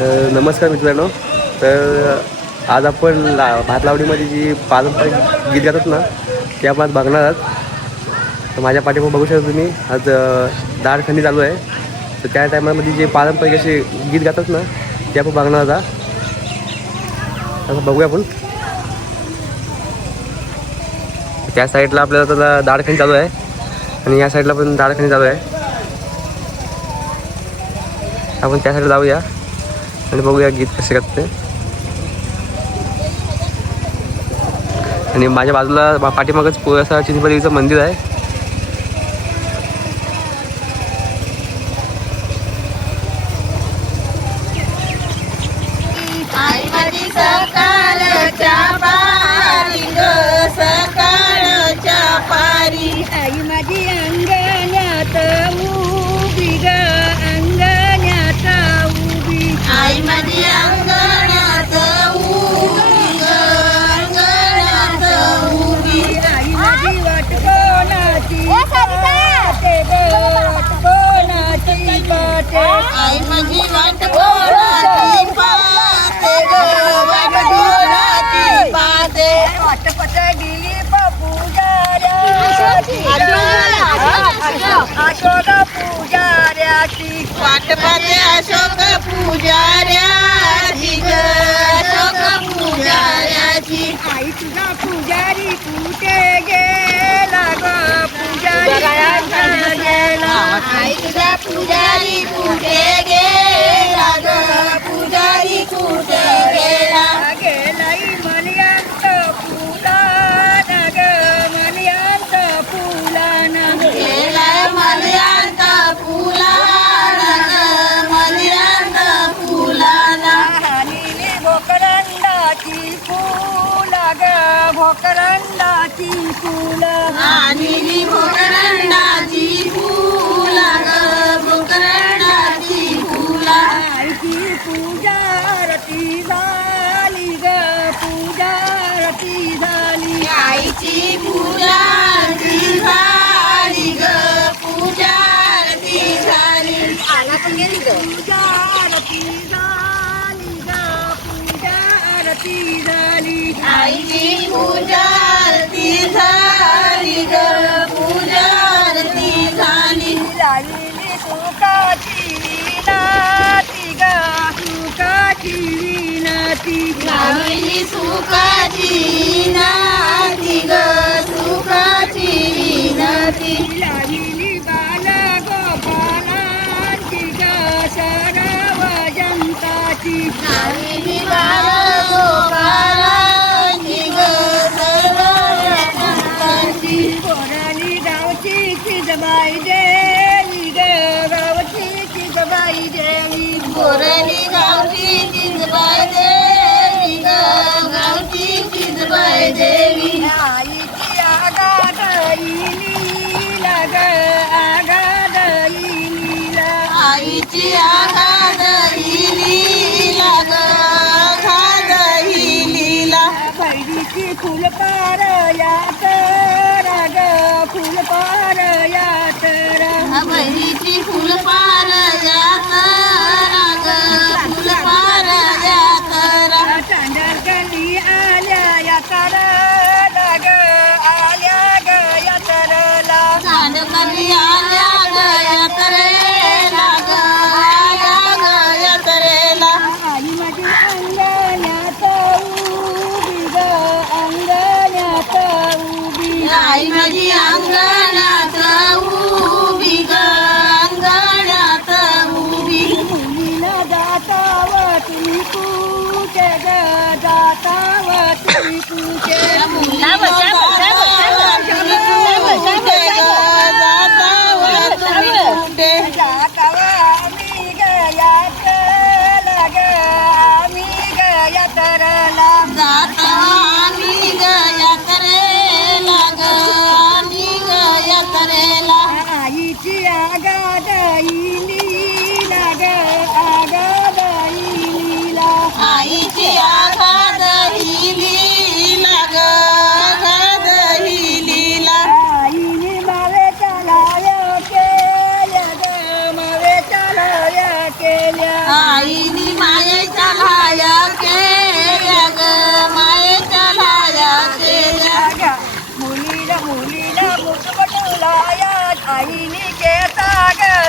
तर नमस्कार मित्रांनो. तर आज आपण भात लावणीमध्ये जी पारंपरिक गीत गातात ना ते आपण आज बघणार आहात. तर माझ्या पाठीमागे बघू शकता तुम्ही आज दाढखंडी चालू आहे. तर त्या टायमामध्ये जे पारंपरिक असे गीत गातात ना ते आपण बघणार आहात. असं बघूया आपण. त्या साईडला आपल्याला आता दाढखंडी चालू आहे आणि या साईडला पण दाढखंडी चालू आहे. आपण त्या साईडला जाऊया आणि बघूया गीत कसे करते. आणि माझ्या बाजूला पाठीमागच पुरासा चिंचपदेवीचं मंदिर आहे. आई माझी अंगण्यात उभी ग, अंगण्यात उभी. आई माझी अंगणात उभी ग, अंगणात उभी. आई माझी वाट कोणाची पाहते ग, वाट कोणाची पाहते. आई माझी वाट कोणाची पाहते ग, वाट कोणाची पाहते. वाटपट गेली पूजाऱ्याची, अशोक पूजाऱ्याची. वाटपाते अशोक पूजाऱ्याची ग, अशोक पूजाऱ्याची. आई तुझा पुजारी कुठे गेला ग, पुजारी कुठे गेला. आई तुझा पुजारी कुठे गेला ग, पुजारी कुठे गेला. गेलाई मलयांत फुलान ग, मलयांत फुलान. गेलाय मलयांत फुलाना ग, मलयांत फुलाना. हानिली भोकरंडाची फुल ग, भोकरंडाची फुल. आणि भोकरंडाची फुला ग, भोकरंडाची फुला. आईची पूजारती झाली ग, पूजारती झाली. आईची पूजारती झाली ग, पूजारती झाली. आला पण गेली ग. पूजारती झाली ग, पूजारती झाली. आईची पूजारती झाली ग, पूजारती झाली. लागली सुखाची विनाती ग, सुखाची विनाती. लावली सुखाची नाती ग, सुखाची नाती. लागली बाल गोपालांची ग, सर्व जनताची. लावली बाळ गोपाळांची ग, सर्व जनताची. कोराली गावची चिजबाई देवी ग, गावची चिजबाई देवी. कोरली गावची चिजबाई देवी ग, गावची चिजबाई देवी. आईची आगाध लीला ग, आगाध लीला. आईची आगाध ही लीला ग, आगाध ही लीला. भैरीची फुलपार यात्रा ग, फुलपार यात्रा. बहिणीची फुलपार यात्रा ग, फुलपार यात्रा. चांदरगली आल्या यात्रा ग, आल्या ग यात्रेला. चांदकली आल्या ग यात्रेला ग, आल्या ग यात्रेला. आई माझी अंगण्यात उभी ग, अंगण्यात उभी. आई माझी अंगणात उभी ग, अंगणात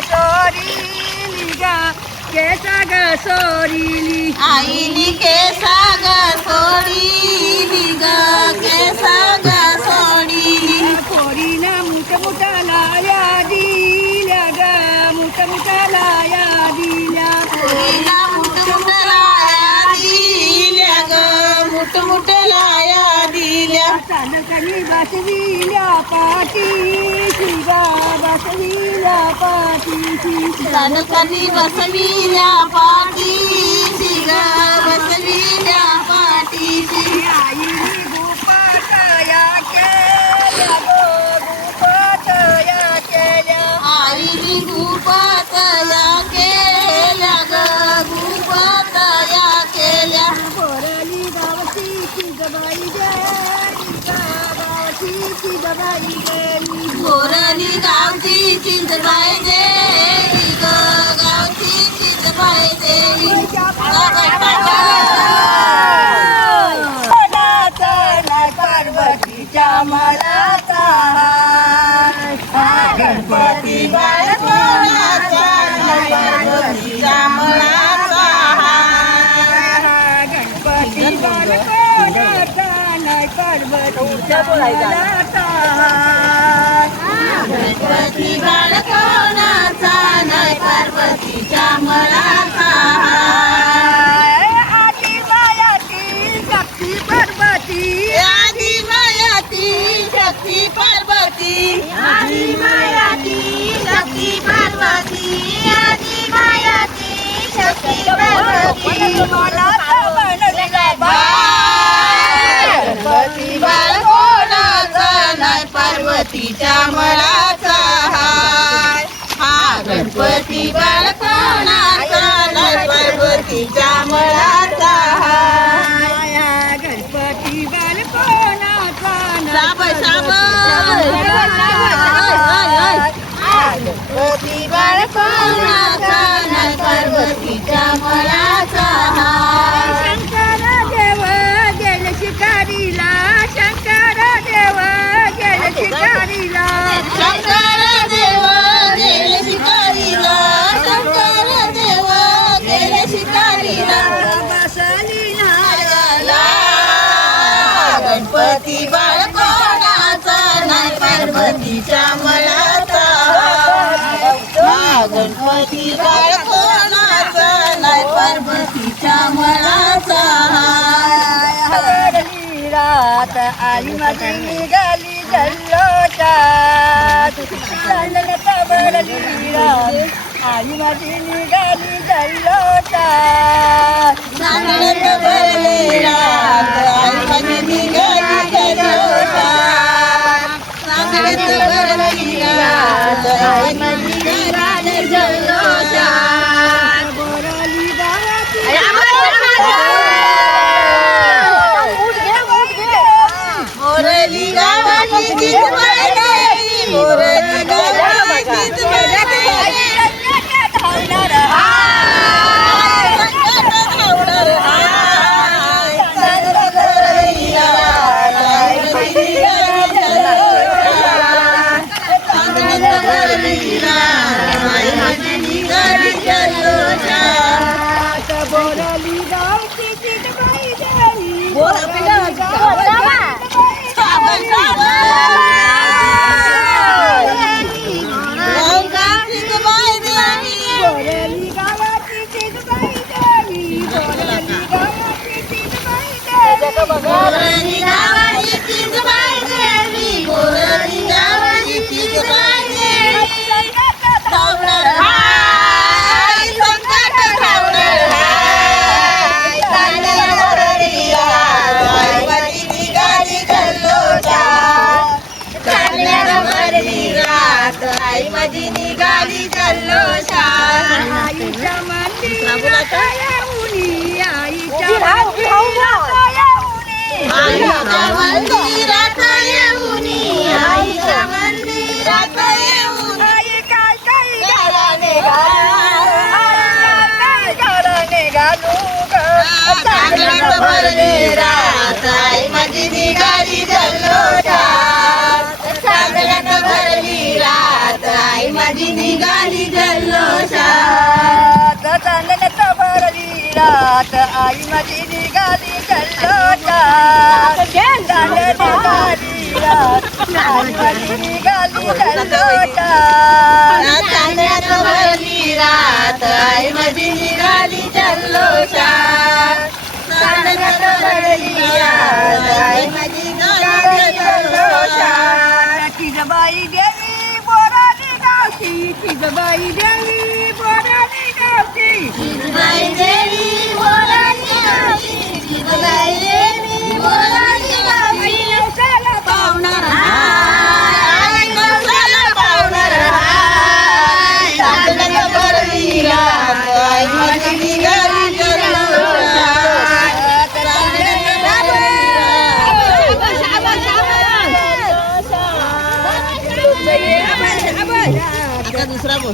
सोरीली ग केसा ग सोरीली आईली केसा ग सोडीली ग केसा ग सोडीली पोरीनं मुठमुठा लाया दिल्या ग मुठमुठा लाया दिल्या पोरीला मुठमुठलाया दिल्या ग मुठमुठलाया दिल्या चालकनी बसविल्या पाठीशी ग बसविल्या पाठीशी चालकांनी बसविल्या पाठीशी ग बसविल्या पाठीशी आईनी गोपात या केल्या ग गोपात या केल्या आईनी गुपातया केल्या ग गुपातया केल्या पोरली गावची चिजबाई गेली ग गावची चिजबाई गेली बोरली गावची चिंचबाई देवी ग गावची चिंचबाई देवी पार्वतीच्या मलाचा गणपती बाळकोणाचा पार्वतीच्या मळाचा गणपती बाळकोणाचा नाही पार्वतीच्या मलाचा गणपती बाळकोणाचा नाही पार्वतीच्या मळाचा आधी मायाती शक्ती पार्वती आधी मायाती शक्ती पार्वती आधी मायाती शक्ती पार्वती आधी मायाती शक्ती पार्वती मला बनलेला गणपती बाळकोणाचा नाही पार्वतीच्या मळाचा हाय हा गणपती बाळकोणाचा नाही पार्वतीच्या मळाचा हाय गणपती बालकोणाचा शाबास, गणपती बाळकोणाचा नाही पार्वतीच्या मळाचा हाय शंकर देव गेले शिकारीला शंकर देव गेले शिकारीला शंकर देव गेले शिकारीला शंकर देव गेले शिकारीला बसली नागाला गणपती बाळकोणाचा नाही पार्वतीच्या मळाचा हा गणपती बाळकोणाचा नाही पार्वतीच्या मळाचा हरली रात आई माझी निघाली जल्लोषात चांदण्यात बरली रात आई माझी निघाली जल्लोषात चांदण्यात भरली रात आई माझी निघाली जल्लोषात चांदण्यात भरली रात आई माझी निघाली जल्लोषात बोरली गावाची मोरली गावाची चितबाई देवी मोरली गावाची चितबाई देवी धावणार संकट धावणार हाय चांदण्यात भरली रात आई माझी निघाली जल्लोषात चांदण्यात भरली रात आई माझी निघाली जल्लोषात बोरली गावची चितबाई देवी बोरली गावची बोरली गावाची चितबाई देवी बोरली गावाची चितबाई देवी गोरली गावाची चितबाई देवी गोरली गावाची चितबाई देवी धावणार हाय संकट धावणार हाय चांदण्यात भरली रात आई माझी निघाली जल्लोषात चांदण्यात भरली रात आई माझी निघाली जल्लोषात आईच्या मंदिरात येऊनी आईच्या आईच्या मंदिरात येऊनी आईच्या मंदिरात येऊन आई काय काय घराने घराने घालू ग चांदण्यात भरली रात आई माझी निघाली जल्लोषात चांदण्यात भरली रात आई माझी निघाली जल्लोषात चांदण्याचा भरली रात आई माझी निघाली जल्लोषात चांदण्याची रात आई माझी निघाली जल्लोषात चांदण्यात भरली रात आई माझी निघाली जल्लोषात चांदण्यात भरली रात आई माझी निघाली जल्लोषात तिजबाई देवी बोराली गावची तिजबाई देवी बोराली गावची जिजाबाई देवी बोराली गावची जिजाबाई देवी बोराली गावची नवसाला पावणार आई नवसाला पावणार हाय चांदण्यात भरली रात आई माझी निघाली जल्लोषात चांदण्यात भरली रात आता दुसरा बोल